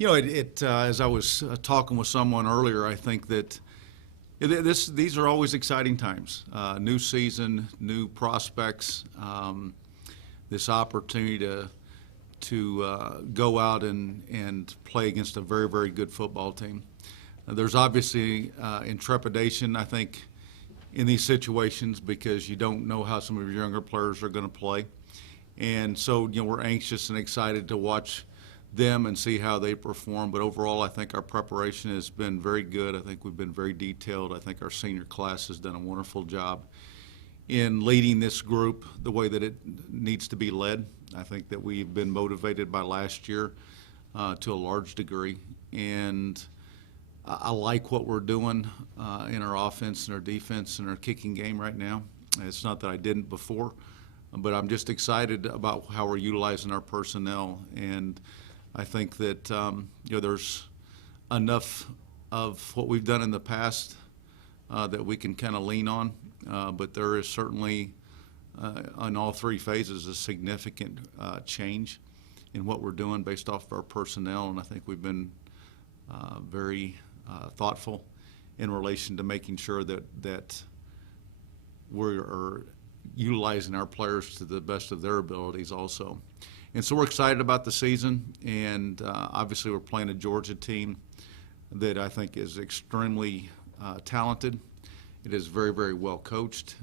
As I was talking with someone earlier, I think that these are always exciting times. New season, new prospects, this opportunity to go out and play against a very, very good football team. There's obviously intrepidation, I think, in these situations because you don't know how some of your younger players are going to play. And so, we're anxious and excited to watch them and see how they perform. But overall, I think our preparation has been very good. I think we've been very detailed. I think our senior class has done a wonderful job in leading this group the way that it needs to be led. I think that we've been motivated by last year to a large degree. And I like what we're doing in our offense and our defense and our kicking game right now. It's not that I didn't before, but I'm just excited about how we're utilizing our personnel. And I think that there's enough of what we've done in the past that we can kind of lean on, but there is certainly on all three phases a significant change in what we're doing based off of our personnel, and I think we've been very thoughtful in relation to making sure that we're utilizing our players to the best of their abilities also. And so we're excited about the season, and obviously we're playing a Georgia team that I think is extremely talented. It is very, very well coached.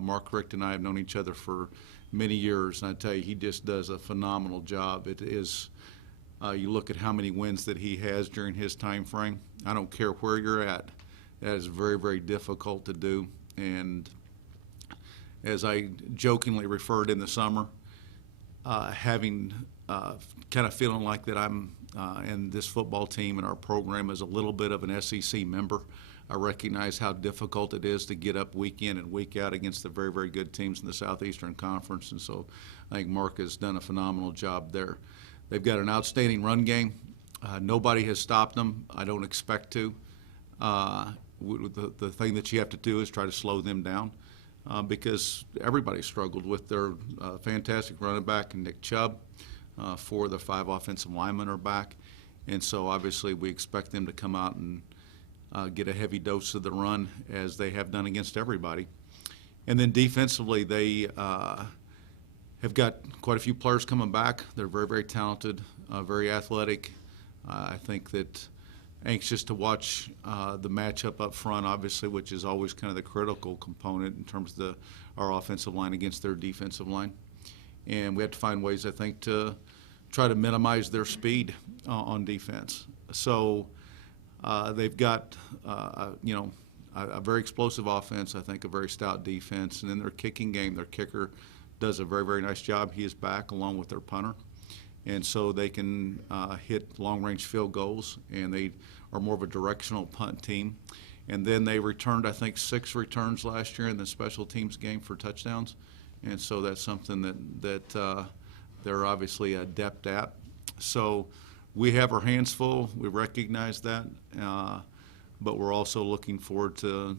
Mark Richt and I have known each other for many years, and I tell you, he just does a phenomenal job. It is, you look at how many wins that he has during his time frame. I don't care where you're at. That is very, very difficult to do. And as I jokingly referred in the summer, having kind of feeling like that I'm in this football team and our program is a little bit of an SEC member. I recognize how difficult it is to get up week in and week out against the very, very good teams in the Southeastern Conference, and so I think Mark has done a phenomenal job there. They've got an outstanding run game. Nobody has stopped them. I don't expect to. The thing that you have to do is try to slow them down. Because everybody struggled with their fantastic running back, Nick Chubb. 4 of the 5 offensive linemen are back. And so obviously we expect them to come out and get a heavy dose of the run as they have done against everybody. And then defensively, they have got quite a few players coming back. They're very, very talented, very athletic. I think that anxious to watch the matchup up front, obviously, which is always kind of the critical component in terms of our offensive line against their defensive line. And we have to find ways, I think, to try to minimize their speed on defense. So they've got, a very explosive offense, I think a very stout defense. And in their kicking game, their kicker does a very, very nice job. He is back along with their punter. And so they can hit long-range field goals, and they are more of a directional punt team. And then they returned, I think, 6 returns last year in the special teams game for touchdowns. And so that's something that they're obviously adept at. So we have our hands full. We recognize that. But we're also looking forward to,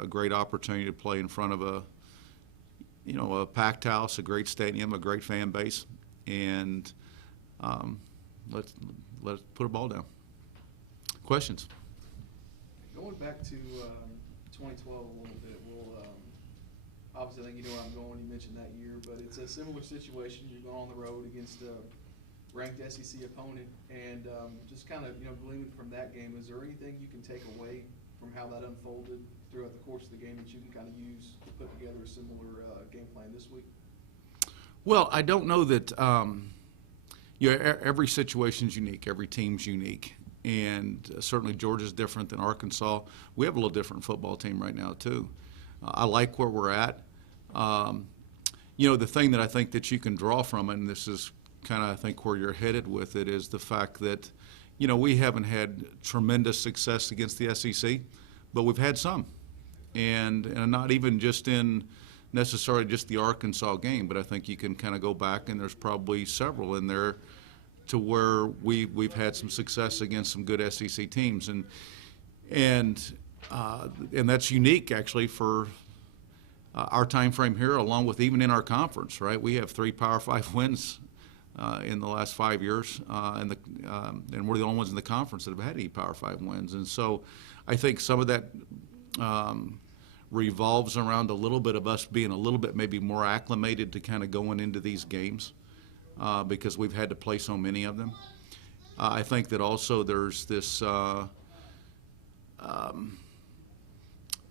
a great opportunity to play in front of a packed house, a great stadium, a great fan base. And let's put a ball down. Questions? Going back to 2012 a little bit, obviously I think you know where I'm going. You mentioned that year, but it's a similar situation. You're going on the road against a ranked SEC opponent, and just kind of gleaming from that game, is there anything you can take away from how that unfolded throughout the course of the game that you can kind of use to put together a similar game plan this week? Well, I don't know that every situation's unique, every team's unique, and certainly Georgia's different than Arkansas. We have a little different football team right now too. I like where we're at. The thing that I think that you can draw from it, and this is kind of I think where you're headed with it, is the fact that we haven't had tremendous success against the SEC, but we've had some, and not even just in necessarily just the Arkansas game, but I think you can kind of go back and there's probably several in there to where we've had some success against some good SEC teams, and that's unique actually for our time frame here, along with even in our conference, right? We have 3 Power 5 wins in the last 5 years, and we're the only ones in the conference that have had any Power 5 wins. And so I think some of that revolves around a little bit of us being a little bit maybe more acclimated to kind of going into these games because we've had to play so many of them. I think that also there's this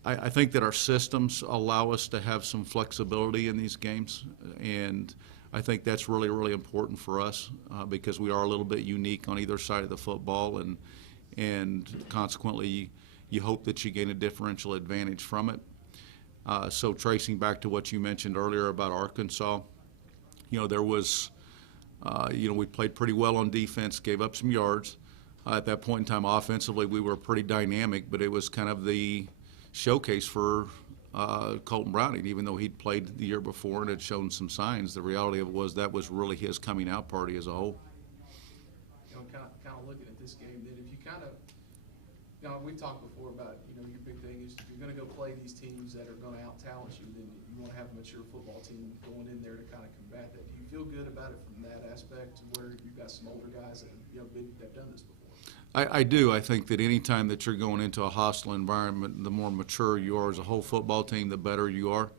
I think that our systems allow us to have some flexibility in these games, and I think that's really, really important for us because we are a little bit unique on either side of the football, and consequently, you hope that you gain a differential advantage from it. So tracing back to what you mentioned earlier about Arkansas, there was, we played pretty well on defense, gave up some yards. At that point in time, offensively, we were pretty dynamic, but it was kind of the showcase for Colton Browning, even though he'd played the year before and had shown some signs. The reality of it was that was really his coming out party as a whole. Kind of looking at this game, then if you kind of, we talked before about, your big thing is if you're going to go play these teams that are going to out-talent you, then you want to have a mature football team going in there to kind of combat that. Do you feel good about it from that aspect to where you've got some older guys that have done this before? I do. I think that any time that you're going into a hostile environment, the more mature you are as a whole football team, the better you are,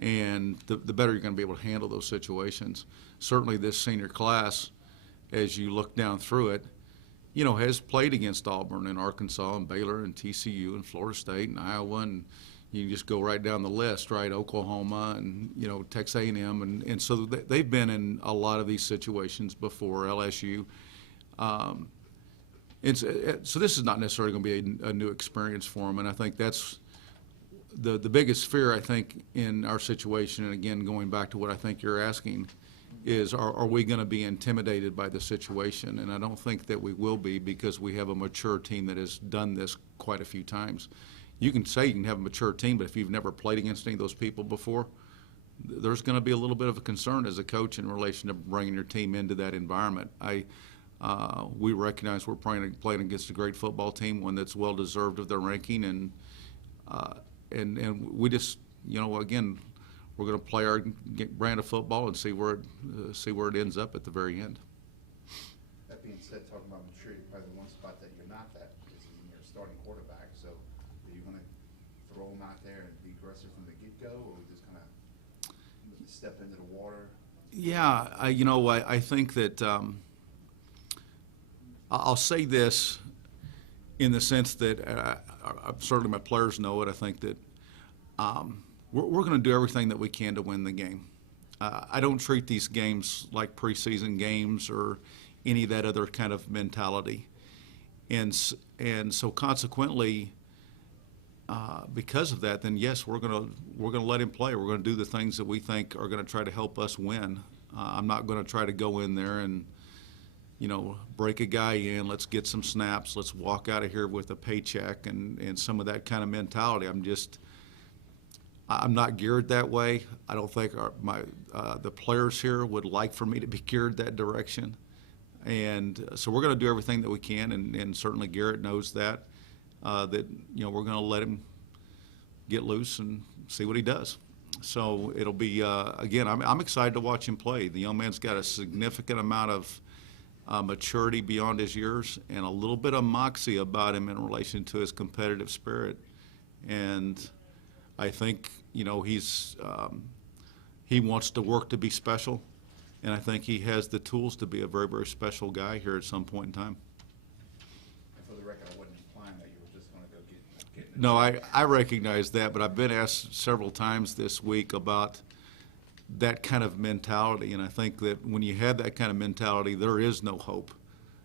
and the better you're going to be able to handle those situations. Certainly this senior class, as you look down through it, has played against Auburn and Arkansas and Baylor and TCU and Florida State and Iowa, and you can just go right down the list, right? Oklahoma and, Texas A&M. And so they've been in a lot of these situations before, LSU. So this is not necessarily going to be a new experience for them, and I think that's the biggest fear, I think, in our situation, and again, going back to what I think you're asking, is are we going to be intimidated by the situation? And I don't think that we will be because we have a mature team that has done this quite a few times. You can say you can have a mature team, but if you've never played against any of those people before, there's going to be a little bit of a concern as a coach in relation to bringing your team into that environment. We recognize we're playing against a great football team, one that's well deserved of their ranking, and we just, again, we're going to play our brand of football and see where it ends up at the very end. That being said, talking about maturity, probably the one spot that you're not that is in your starting quarterback. So, are you going to throw him out there and be aggressive from the get-go, or just kind of step into the water? Yeah, I think that. I'll say this in the sense that certainly my players know it. I think that we're going to do everything that we can to win the game. I don't treat these games like preseason games or any of that other kind of mentality. And so consequently, because of that, then yes, we're going to let him play. We're going to do the things that we think are going to try to help us win. I'm not going to try to go in there and break a guy in, let's get some snaps, let's walk out of here with a paycheck and some of that kind of mentality. I'm not geared that way. I don't think the players here would like for me to be geared that direction. And so we're going to do everything that we can, and certainly Garrett knows that we're going to let him get loose and see what he does. So it'll be, again, I'm excited to watch him play. The young man's got a significant amount of maturity beyond his years and a little bit of moxie about him in relation to his competitive spirit. And I think, he wants to work to be special, and I think he has the tools to be a very, very special guy here at some point in time. And for the record, I wasn't implying that you were just going to go get No, I recognize that, but I've been asked several times this week about that kind of mentality, and I think that when you have that kind of mentality, there is no hope.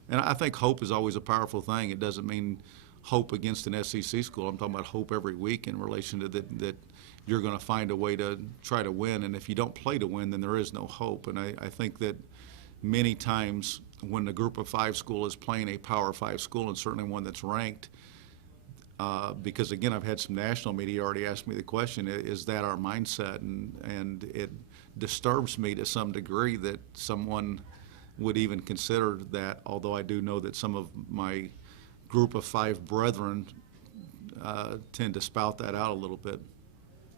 And I think hope is always a powerful thing. It doesn't mean hope against an SEC school. I'm talking about hope every week in relation to that you're going to find a way to try to win, and if you don't play to win, then there is no hope. And I think that many times when a group of 5 school is playing a Power 5 school, and certainly one that's ranked, because again, I've had some national media already ask me the question, is that our mindset? And it disturbs me to some degree that someone would even consider that, although I do know that some of my group of 5 brethren tend to spout that out a little bit.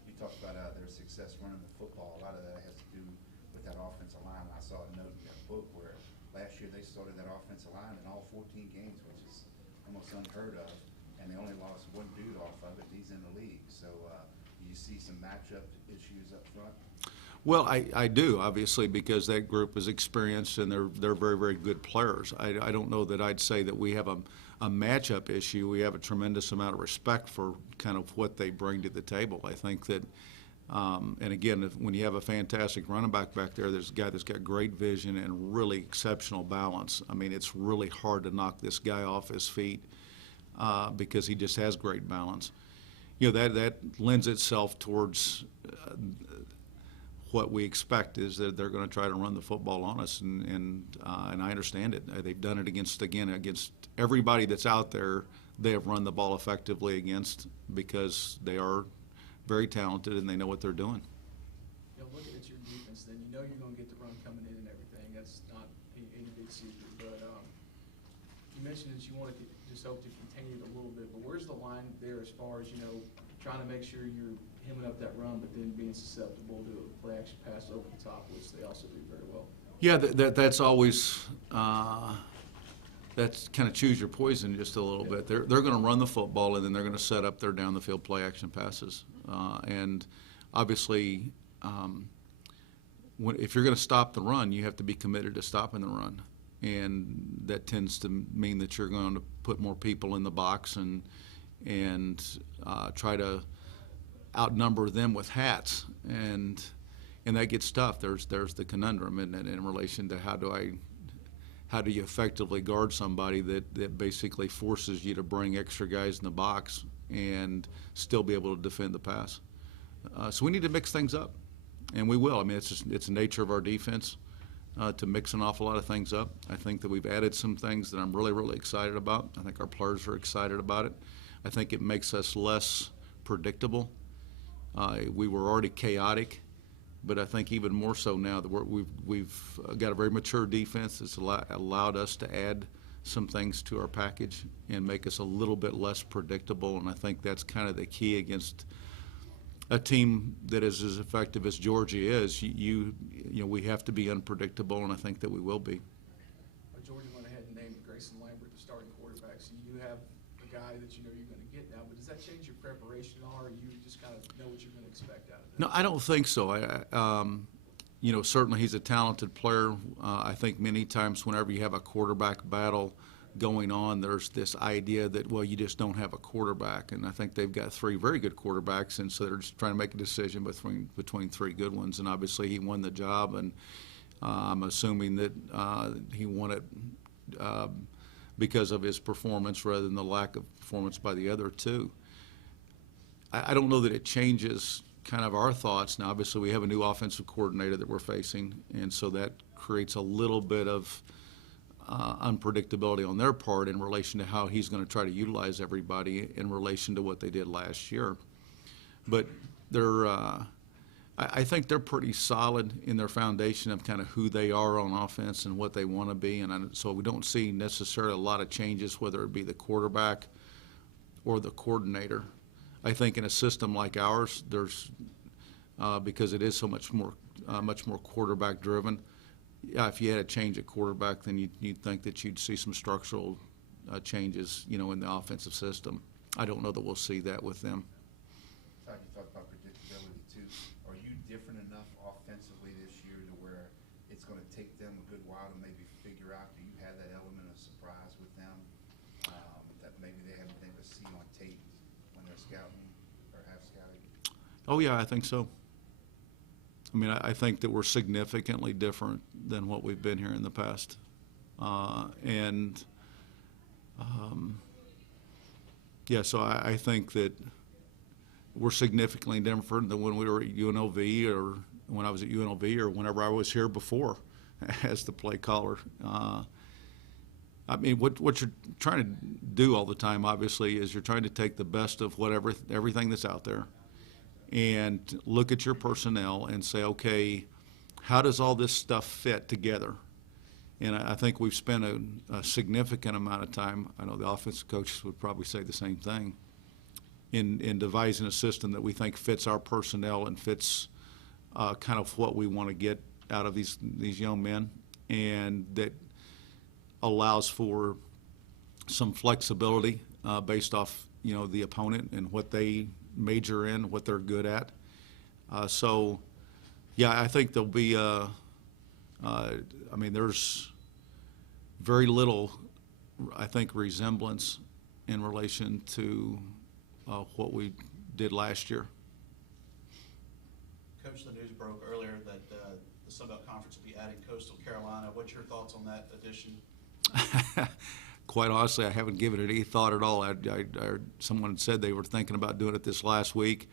You talked about their success running the football. A lot of that has to do with that offensive line. I saw a note in your book where 14 games, which is almost unheard of, and they only lost one dude off of it. He's in the league, so do you see some matchup issues up front? Well, I do, obviously, because that group is experienced and they're very, very good players. I don't know that I'd say that we have a matchup issue. We have a tremendous amount of respect for kind of what they bring to the table. I think that, and again, when you have a fantastic running back there, there's a guy that's got great vision and really exceptional balance. I mean, it's really hard to knock this guy off his feet because he just has great balance. You know, that lends itself towards what we expect is that they're going to try to run the football on us, and I understand it. They've done it against everybody that's out there. They have run the ball effectively against because they are very talented and they know what they're doing. You know, looking at your defense, then you know you're going to get the run coming in and everything. That's not any big secret. But you mentioned that you want to just hope to continue it a little bit. But where's the line there as far as, you know, trying to make sure you're hemming up that run, but then being susceptible to a play action pass over the top, which they also do very well? Yeah, that's always that's kind of choose your poison just a little bit. They're going to run the football and then they're going to set up their down the field play action passes, and obviously, if you're going to stop the run, you have to be committed to stopping the run, and that tends to mean that you're going to put more people in the box and try to outnumber them with hats, and that gets tough. There's the conundrum in relation to how do you effectively guard somebody that basically forces you to bring extra guys in the box and still be able to defend the pass. So we need to mix things up, and we will. I mean, it's the nature of our defense to mix an awful lot of things up. I think that we've added some things that I'm really, really excited about. I think our players are excited about it. I think it makes us less predictable. We were already chaotic, but I think even more so now that we've got a very mature defense that's allowed us to add some things to our package and make us a little bit less predictable. And I think that's kind of the key against a team that is as effective as Georgia is. You know, we have to be unpredictable, and I think that we will be. Georgia went ahead and named Grayson Lambert the starting quarterback, so you have a guy that you know you're going to get now. But does that change your preparation, or you just kind of know what you're going to expect out of it? No, I don't think so. You know, certainly he's a talented player. I think many times whenever you have a quarterback battle going on, there's this idea that, well, you just don't have a quarterback. And I think they've got three very good quarterbacks, and so they're just trying to make a decision between three good ones. And obviously he won the job, and I'm assuming that he won it because of his performance rather than the lack of performance by the other two. I don't know that it changes kind of our thoughts. Now, obviously, we have a new offensive coordinator that we're facing, and so that creates a little bit of unpredictability on their part in relation to how he's going to try to utilize everybody in relation to what they did last year. But I think they're pretty solid in their foundation of kind of who they are on offense and what they want to be, and so we don't see necessarily a lot of changes, whether it be the quarterback or the coordinator. I think in a system like ours, there's because it is so much more quarterback driven. Yeah, if you had a change at quarterback, then you'd think that you'd see some structural changes, you know, in the offensive system. I don't know that we'll see that with them. Todd, you talked about predictability too. Are you different enough offensively this year to where it's going to take them a good while to maybe figure out? Do you have that element of surprise with them that maybe they haven't been able to see on tape when they're scouting or have scouted? Oh yeah, I think so. I mean, I think that we're significantly different than what we've been here in the past, yeah. So I think that we're significantly different than when we were at UNLV or when I was at UNLV or whenever I was here before as the play caller. I mean, what you're trying to do all the time, obviously, is you're trying to take the best of everything that's out there and look at your personnel and say, okay, how does all this stuff fit together? And I think we've spent a significant amount of time, I know the offensive coaches would probably say the same thing, in devising a system that we think fits our personnel and fits kind of what we want to get out of these young men, and that allows for some flexibility based off, the opponent and what they major in, what they're good at. So, yeah, I think there'll be, there's very little, I think, resemblance in relation to what we did last year. Coach, the news broke earlier that the Sun Belt Conference will be adding Coastal Carolina. What's your thoughts on that addition? Quite honestly, I haven't given it any thought at all. Someone said they were thinking about doing it this last week.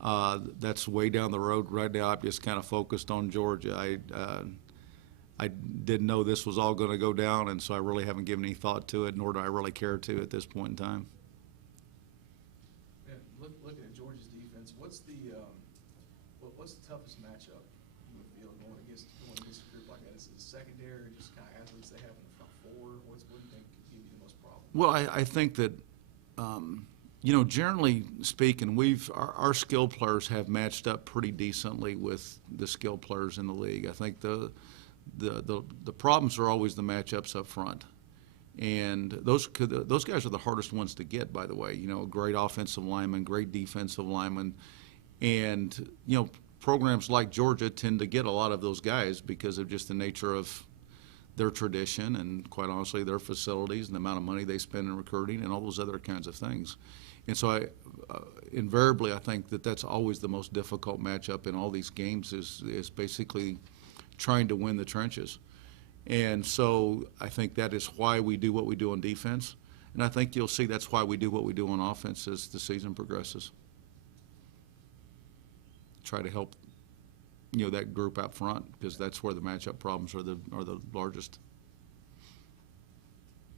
That's way down the road. Right now, I'm just kind of focused on Georgia. I didn't know this was all going to go down, and so I really haven't given any thought to it, nor do I really care to at this point in time. Man, looking at Georgia's defense, what's the toughest matchup you would feel going against a group like that? Is it the secondary, or just kind of athletes they have in the front four? What do you think could give you the most problem? Well, I think that, generally speaking, our skill players have matched up pretty decently with the skill players in the league. I think the problems are always the matchups up front. And those guys are the hardest ones to get, by the way. Great offensive linemen, great defensive linemen. And, programs like Georgia tend to get a lot of those guys because of just the nature of their tradition and, quite honestly, their facilities and the amount of money they spend in recruiting and all those other kinds of things. And so invariably, I think that's always the most difficult matchup in all these games is basically trying to win the trenches. And so I think that is why we do what we do on defense. And I think you'll see that's why we do what we do on offense as the season progresses. Try to help, that group out front because that's where the matchup problems are the largest.